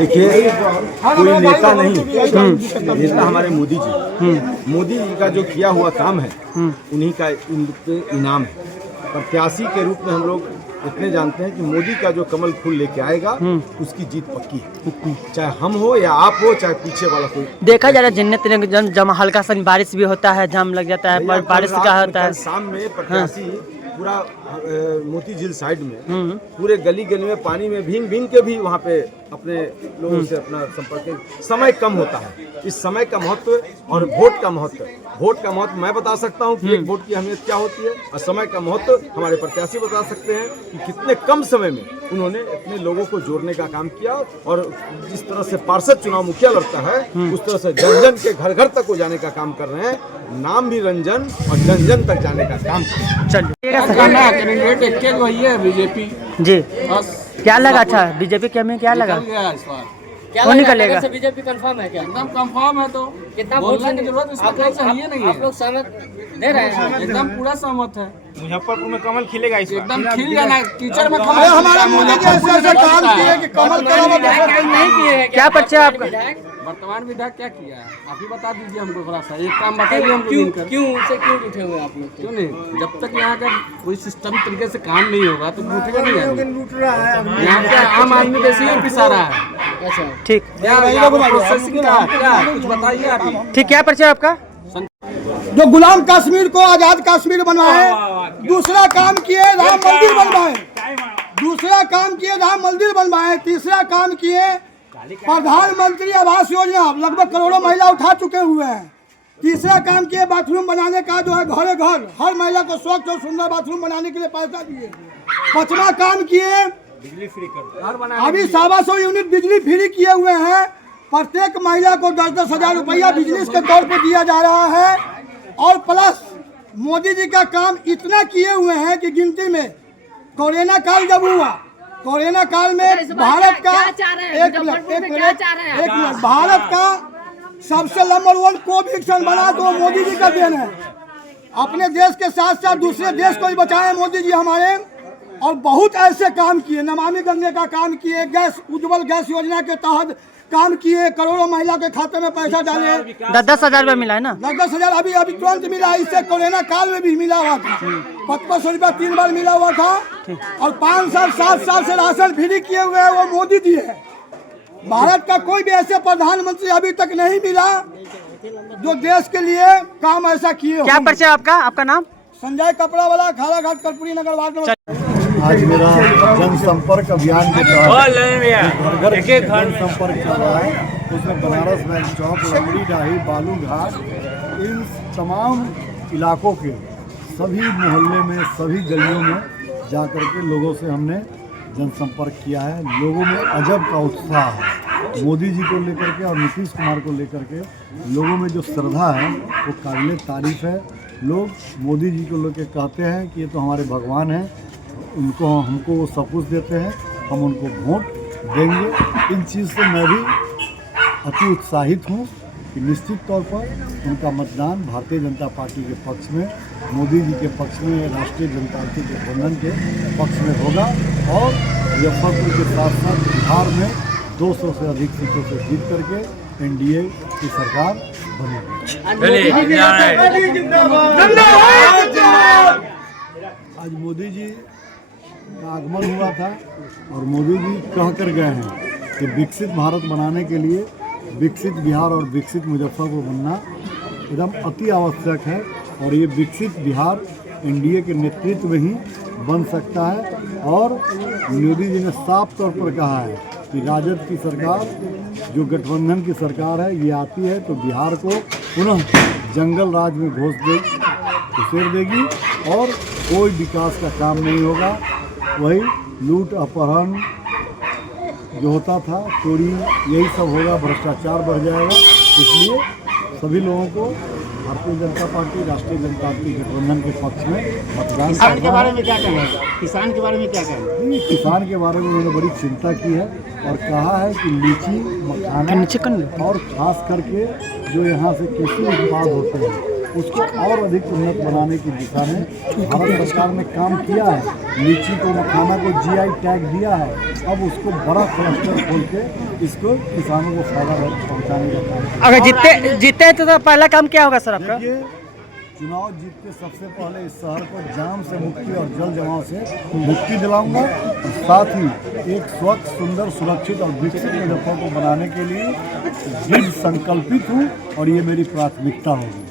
देखिए कोई नेता नहीं, नेता हमारे मोदी जी। मोदी जी का जो किया हुआ काम है उन्हीं का इनाम है। प्रत्याशी के रूप में हम लोग इतने जानते हैं कि मोदी का जो कमल फूल लेके आएगा उसकी जीत पक्की है, चाहे हम हो या आप हो, चाहे पीछे वाला कोई। देखा जा रहा है जब हल्का सा बारिश भी होता है जाम लग जाता है, पर बारिश का होता है। शाम में प्रत्याशी पूरा मोती झील साइड में पूरे गली गली में पानी में भींग भींग के भी वहाँ पे अपने लोगों से अपना संपर्क। समय कम होता है, इस समय का महत्व और वोट का महत्व मैं बता सकता हूँ कि एक वोट की अहमियत क्या होती है, और समय का महत्व हमारे प्रत्याशी बता सकते हैं कि कितने कम समय में उन्होंने अपने लोगों को जोड़ने का काम किया। और जिस तरह से पार्षद चुनाव मुखिया लड़ता है उस तरह से जन जन के घर घर तक को जाने का काम कर रहे हैं। नाम भी रंजन और जन जन तक जाने का काम। कैंडिडेट एक वही है बीजेपी जी। बस क्या लगा? अच्छा बीजेपी के में क्या लगा? क्या निकलेगा? बीजेपी कंफर्म है क्या? एकदम कंफर्म है। तो कितना वोट बोलने की जरूरत इसमें कोई चाहिए नहीं है। आप लोग सहमत दे रहे हैं? एकदम पूरा सहमत है। मुजफ्फरपुर में कमल खिलेगा इस बार। एकदम खिल जाना, कीचड़ में कमल। हमारे मोदी जी ऐसे काम किए कि कमल नहीं किए हैं क्या परिचय आपका? वर्तमान विधायक क्या किया है आप ही बता दीजिए हमको, थोड़ा सा एक काम बताइए हमको। क्यों उठे हुए आप लोग? क्यों नहीं? जब तक यहाँ का कोई सिस्टम तरीके से काम नहीं होगा तो लूटेगा नहीं आदमी। यहाँ पे आम आदमी जैसे ही पिसा रहा है। अच्छा ठीक, प्रोसेसिंग का क्या कुछ बताइए आप ही। ठीक। क्या परिचय आपका? जो गुलाम कश्मीर को आजाद कश्मीर बनवाए, दूसरा काम किए राम मंदिर बनवाए, दूसरा काम किए राम मंदिर बनवाए, तीसरा काम किए प्रधानमंत्री आवास योजना लगभग करोड़ों महिला उठा चुके हुए हैं। तीसरा काम किए बाथरूम बनाने का जो है घरे घर हर महिला को स्वच्छ और सुंदर बाथरूम बनाने के लिए पैसा दिए। पांचवा काम किए बिजली फ्री कर, अभी 125 यूनिट बिजली फ्री किए हुए हैं। प्रत्येक महिला को 10-10 हजार रुपया बिजनेस के तौर पे दिया जा रहा है। और प्लस मोदी जी का काम इतना किए हुए हैं कि गिनती में कोरोना काल जब हुआ, कोरोना काल में भारत का एक मिनट भारत का सबसे नंबर 1 कोवैक्सीन बना तो मोदी जी का देन है। अपने देश के साथ साथ दूसरे देश को भी बचाए मोदी जी हमारे। और बहुत ऐसे काम किए, नमामि गंगे का काम किए, गैस उज्ज्वल गैस योजना के तहत काम किए, करोड़ों महिला के खाते में पैसा डाले। 10-10 हजार रुपया मिला है ना? 10-10 हजार अभी तुरंत मिला। इससे कोरोना काल में भी मिला हुआ था, 5500 रुपया 3 बार मिला हुआ था। और 5 साल 7 साल से राशन फ्री किए हुए हैं वो मोदी जी है। भारत का कोई भी ऐसे प्रधानमंत्री अभी तक नहीं मिला जो देश के लिए काम ऐसा किए। क्या परिचय आपका? आपका नाम? संजय कपड़ा वाला, खाला घाट, कर्पूरी नगर वार्ड नंबर। आज मेरा जनसंपर्क अभियान के तहत घर घर जनसंपर्क चल रहा है। उसमें बनारस बैंक चौक, लकड़ी डाही, बालू घाट, इन तमाम इलाकों के सभी मोहल्ले में, सभी गलियों में जा कर के लोगों से हमने जनसंपर्क किया है। लोगों में अजब का उत्साह है मोदी जी को लेकर के और नीतीश कुमार को लेकर के। लोगों में जो श्रद्धा है वो काबिल तारीफ है। लोग मोदी जी को लेकर कहते हैं कि ये तो हमारे भगवान हैं, उनको हमको वो सब कुछ देते हैं, हम उनको वोट देंगे। इन चीज़ से मैं भी अति उत्साहित हूँ कि निश्चित तौर पर उनका मतदान भारतीय जनता पार्टी के पक्ष में, मोदी जी के पक्ष में, राष्ट्रीय जनतांत्रिक गठबंधन के पक्ष में होगा। और मुजफ्फरपुर के साथ साथ बिहार में 200 से अधिक सीटों से जीत करके एनडीए की सरकार बनेगी। आज मोदी जी का आगमन हुआ था और मोदी जी कह कर गए हैं कि विकसित भारत बनाने के लिए विकसित बिहार और विकसित मुजफ्फरपुर बनना एकदम अति आवश्यक है। और ये विकसित बिहार एनडीए के नेतृत्व में ही बन सकता है। और मोदी जी ने साफ तौर पर कहा है कि राजद की सरकार, जो गठबंधन की सरकार है, ये आती है तो बिहार को पुनः जंगल राज में घुसेड़ देगी और कोई विकास का काम नहीं होगा। वही लूट अपहरण जो होता था, चोरी, यही सब होगा, भ्रष्टाचार बढ़ जाएगा। इसलिए सभी लोगों को भारतीय जनता पार्टी, राष्ट्रीय जनतांत्रिक गठबंधन के पक्ष में मतदान। किसान के बारे में क्या कहेंगे? किसान के बारे में क्या कहेंगे? किसान के बारे में उन्होंने बड़ी चिंता की है और कहा है कि लीची, मखाना और खास करके जो यहाँ से कृषि उत्पाद होते हैं उसको और अधिक उन्नत बनाने की दिशा में भारत सरकार ने काम किया है। लीची को, मखाना को GI टैग दिया है। अब उसको बड़ा क्लस्टर खोल के इसको किसानों को फायदा पहुँचाने का काम। अगर जीते हैं तो पहला काम क्या होगा सर आपका? देखिए, चुनाव जीत के सबसे पहले इस शहर को जाम से मुक्ति और जल जमाव से मुक्ति दिलाऊंगा और साथ ही एक स्वच्छ, सुंदर, सुरक्षित और विकसित मुजफ्फरपुर को बनाने के लिए दृढ़ संकल्पित हूँ और ये मेरी प्राथमिकता होगी।